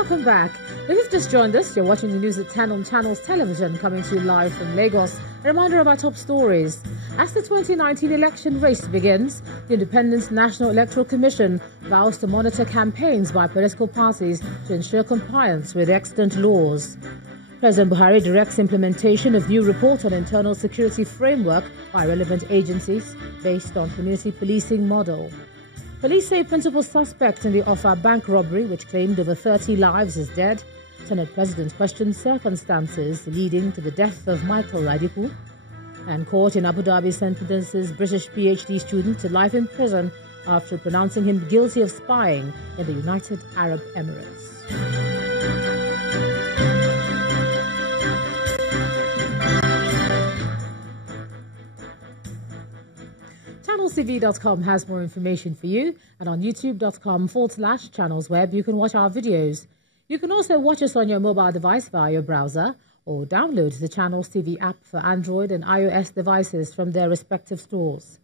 Welcome back. If you've just joined us, you're watching the news at 10 on Channels Television, coming to you live from Lagos. A reminder of our top stories. As the 2019 election race begins, the Independent National Electoral Commission vows to monitor campaigns by political parties to ensure compliance with extant laws. President Buhari directs implementation of new report on internal security framework by relevant agencies based on community policing model. Police say principal suspect in the Offa bank robbery, which claimed over 30 lives, is dead. Senate President questions circumstances leading to the death of Michael Ladipu. And court in Abu Dhabi sentences British PhD student to life in prison after pronouncing him guilty of spying in the United Arab Emirates. ChannelsTV.com has more information for you, and on youtube.com/channelsweb you can watch our videos. You can also watch us on your mobile device via your browser or download the Channels TV app for Android and iOS devices from their respective stores.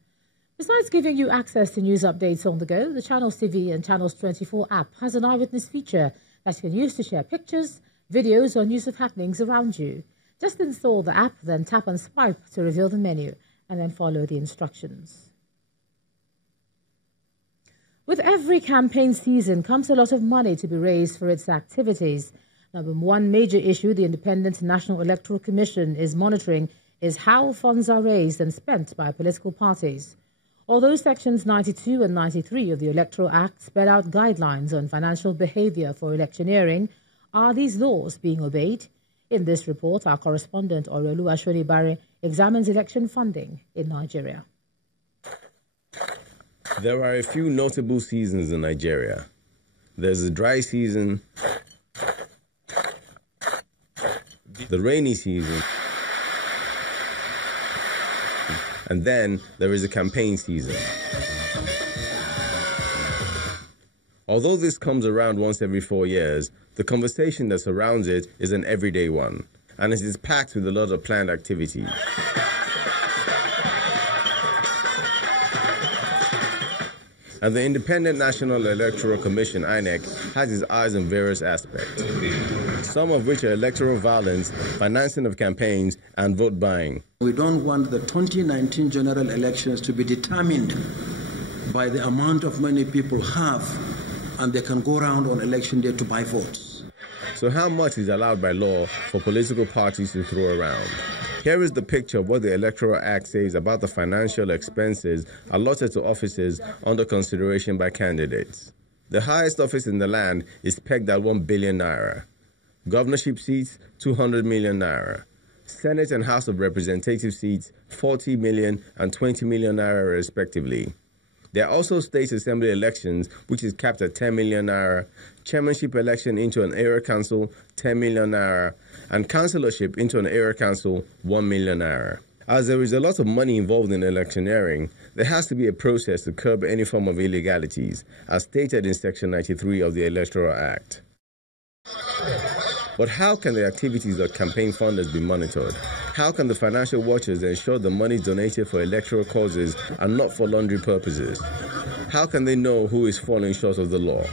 Besides giving you access to news updates on the go, the Channels TV and Channels 24 app has an eyewitness feature that you can use to share pictures, videos or news of happenings around you. Just install the app, then tap and swipe to reveal the menu, and then follow the instructions. With every campaign season comes a lot of money to be raised for its activities. Now, one major issue the Independent National Electoral Commission is monitoring is how funds are raised and spent by political parties. Although Sections 92 and 93 of the Electoral Act spell out guidelines on financial behavior for electioneering, are these laws being obeyed? In this report, our correspondent Oluwashoni Bare examines election funding in Nigeria. There are a few notable seasons in Nigeria. There's the dry season, the rainy season, and then there is a campaign season. Although this comes around once every 4 years, the conversation that surrounds it is an everyday one, and it is packed with a lot of planned activities. And the Independent National Electoral Commission, INEC, has its eyes on various aspects, some of which are electoral violence, financing of campaigns, and vote buying. We don't want the 2019 general elections to be determined by the amount of money people have, and they can go around on election day to buy votes. So how much is allowed by law for political parties to throw around? Here is the picture of what the Electoral Act says about the financial expenses allotted to offices under consideration by candidates. The highest office in the land is pegged at 1 billion naira. Governorship seats, 200 million naira. Senate and House of Representative seats, 40 million and 20 million naira respectively. There are also state assembly elections, which is capped at 10 million naira, chairmanship election into an area council, 10 million naira, and councillorship into an area council, 1 million naira. As there is a lot of money involved in electioneering, there has to be a process to curb any form of illegalities, as stated in Section 93 of the Electoral Act. But how can the activities of campaign funders be monitored? How can the financial watchers ensure the money donated for electoral causes are not for laundry purposes? How can they know who is falling short of the law?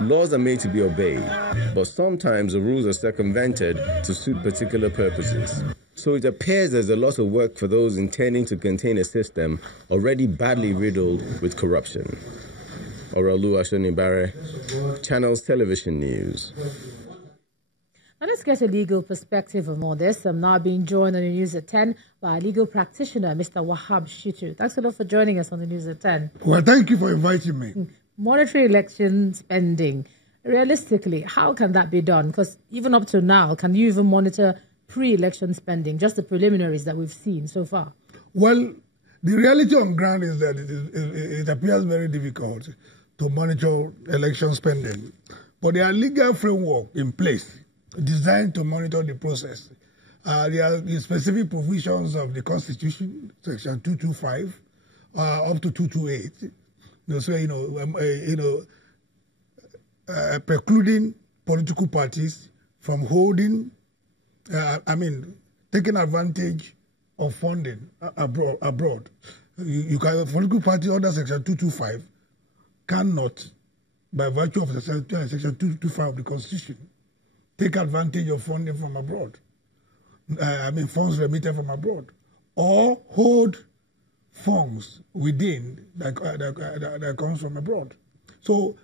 Laws are made to be obeyed, but sometimes the rules are circumvented to suit particular purposes. So it appears there's a lot of work for those intending to contain a system already badly riddled with corruption. Oluwashoni Bare, Channels Television News. Now let's get a legal perspective on all this. I'm now being joined on the News at 10 by a legal practitioner, Mr. Wahab Shitu. Thanks a lot for joining us on the News at 10. Well, thank you for inviting me. Monetary election spending. Realistically, how can that be done? Because even up to now, can you even monitor pre-election spending, just the preliminaries that we've seen so far? Well, the reality on ground is that it appears very difficult to monitor election spending. But there are legal framework in place designed to monitor the process. There are the specific provisions of the Constitution, Section 225, up to 228. Precluding political parties from holding, taking advantage of funding abroad. You can, a political party under Section 225 cannot by virtue of Section 225 of the Constitution, take advantage of funding from abroad, funds remitted from abroad, or hold funds within that comes from abroad. So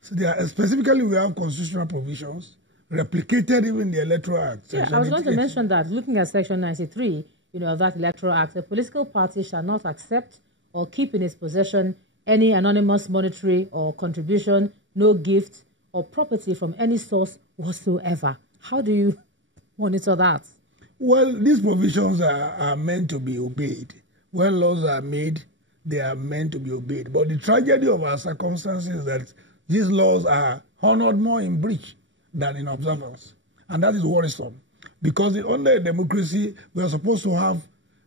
specifically, we have constitutional provisions replicated even in the Electoral Act. Yeah, I was going to mention that. Looking at Section 93, of that Electoral Act, a political party shall not accept or keep in its possession any anonymous monetary or contribution, no gift or property from any source whatsoever. How do you monitor that? Well, these provisions are meant to be obeyed. When laws are made, they are meant to be obeyed. But the tragedy of our circumstances is that these laws are honored more in breach than in observance. And that is worrisome. Because under a democracy, we are supposed to have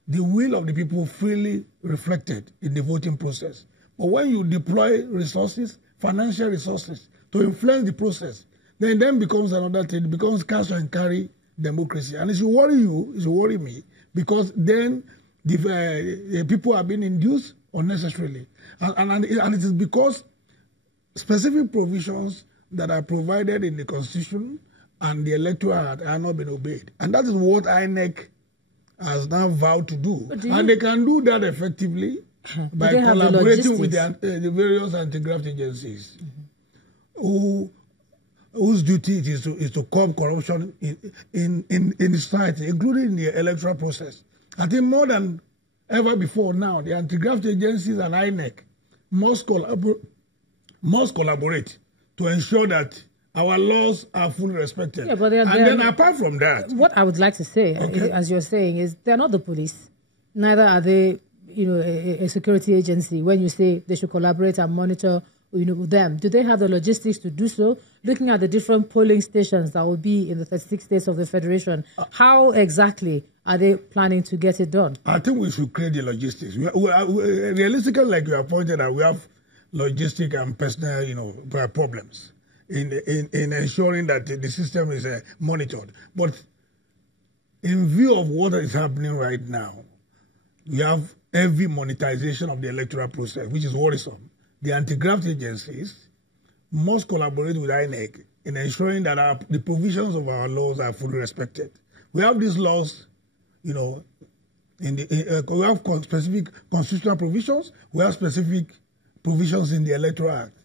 the will of the people freely reflected in the voting process. But when you deploy resources, financial resources, to influence the process, then it becomes another thing. It becomes cash and carry democracy. And it should worry you, it should worry me, because then the people are being induced unnecessarily. And it is because specific provisions that are provided in the Constitution and the Electoral Act are not being obeyed. And that is what INEC has now vowed to do. And they can do that effectively by collaborating with the various anti-graft agencies whose duty it is to curb corruption in the society, including in the electoral process. I think more than ever before now, the anti-graft agencies and INEC must collaborate to ensure that our laws are fully respected. Yeah, but then apart from that... What I would like to say, as you're saying, is they're not the police. Neither are they, a security agency. When you say they should collaborate and monitor, with them, do they have the logistics to do so? Looking at the different polling stations that will be in the 36 states of the Federation, how exactly are they planning to get it done? I think we should create the logistics. Realistically, like you have pointed out, we have logistic and personal, problems in ensuring that the system is monitored. But in view of what is happening right now, we have heavy monetization of the electoral process, which is worrisome. The anti-graft agencies must collaborate with INEC in ensuring that the provisions of our laws are fully respected. We have these laws, we have specific constitutional provisions, we have specific provisions in the Electoral Act.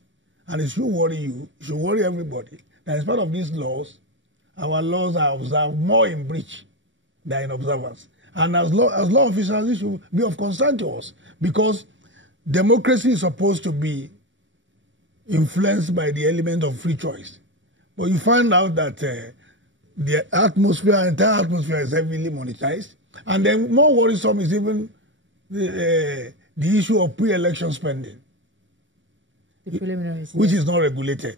And it should worry you, it should worry everybody, that as part of these laws, our laws are observed more in breach than in observance. And as law officers, this should be of concern to us, because democracy is supposed to be influenced by the element of free choice. But you find out that the entire atmosphere is heavily monetized. And then more worrisome is even the issue of pre-election spending, the preliminaries, which is not regulated.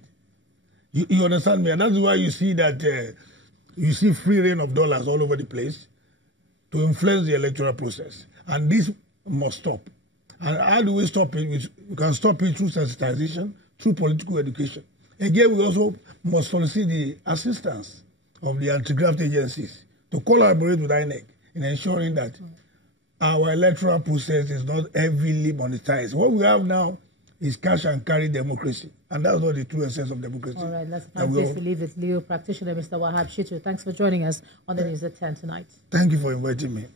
You understand me? And that's why you see that you see free reign of dollars all over the place to influence the electoral process. And this must stop. And how do we stop it? We can stop it through sensitization, through political education. Again, we also must solicit the assistance of the anti-graft agencies to collaborate with INEC in ensuring that our electoral process is not heavily monetized. What we have now is cash and carry democracy. And that's not the true essence of democracy. All right, let's now leave it. Legal practitioner, Mr. Wahab Shittu, thanks for joining us on the News at 10 tonight. Thank you for inviting me.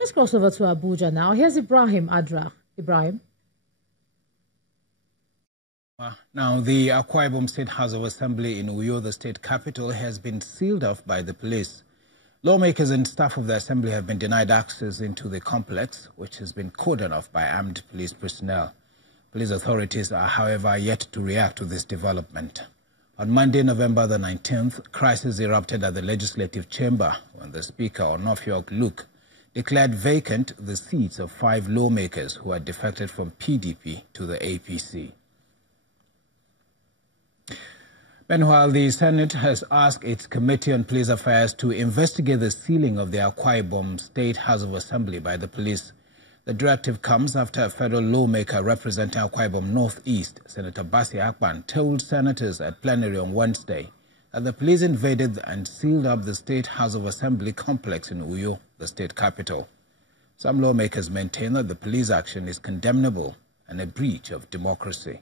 Let's cross over to Abuja now. Here's Ibrahim Adra. Ibrahim. Now, the Akwa Ibom State House of Assembly in Uyo, the state capital, has been sealed off by the police. Lawmakers and staff of the assembly have been denied access into the complex, which has been cordoned off by armed police personnel. Police authorities are, however, yet to react to this development. On Monday, November the 19th, crisis erupted at the Legislative Chamber when the Speaker, Onofiok Luke, declared vacant the seats of 5 lawmakers who had defected from PDP to the APC. Meanwhile, the Senate has asked its Committee on Police Affairs to investigate the sealing of the Akwa Ibom State House of Assembly by the police. The directive comes after a federal lawmaker representing Akwa Ibom Northeast, Senator Basi Akpan, told senators at plenary on Wednesday that the police invaded and sealed up the State House of Assembly complex in Uyo, the state capital. Some lawmakers maintain that the police action is condemnable and a breach of democracy.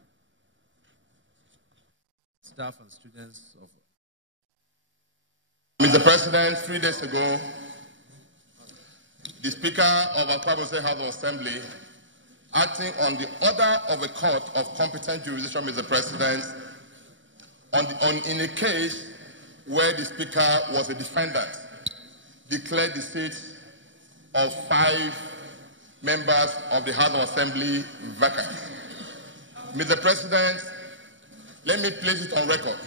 staff and students of... Mr. President, 3 days ago, the Speaker of Akwa State House of Assembly, acting on the order of a court of competent jurisdiction, Mr. President, in a case where the Speaker was a defendant, declared the seats of 5 members of the House of Assembly vacant. Mr. President, let me place it on record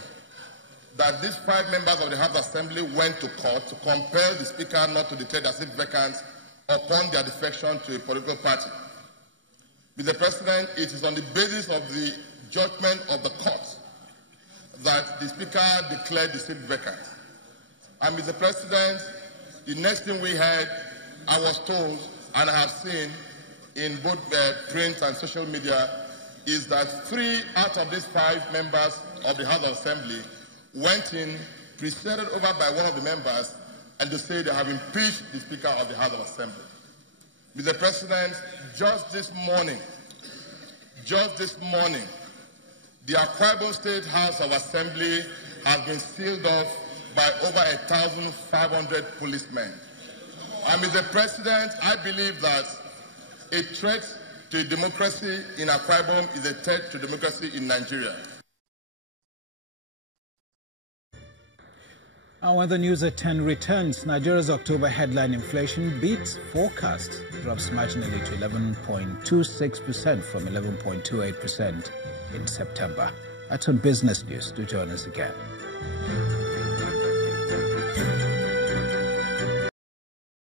that these 5 members of the House of Assembly went to court to compel the Speaker not to declare their seat vacant upon their defection to a political party. Mr. President, it is on the basis of the judgment of the court that the Speaker declared the seat vacant. And Mr. President, the next thing we heard, I was told, and I have seen in both print and social media, is that 3 out of these 5 members of the House of Assembly went in, presided over by one of the members, and to say they have impeached the Speaker of the House of Assembly. Mr. President, just this morning, the Akwa Ibom State House of Assembly has been sealed off by over 1,500 policemen. And Mr. President, I believe that a threat to democracy in Akwa Ibom is a threat to democracy in Nigeria. And when the news at 10 returns, Nigeria's October headline inflation beats forecast, drops marginally to 11.26% from 11.28% in September. That's on Business News. Do join us again.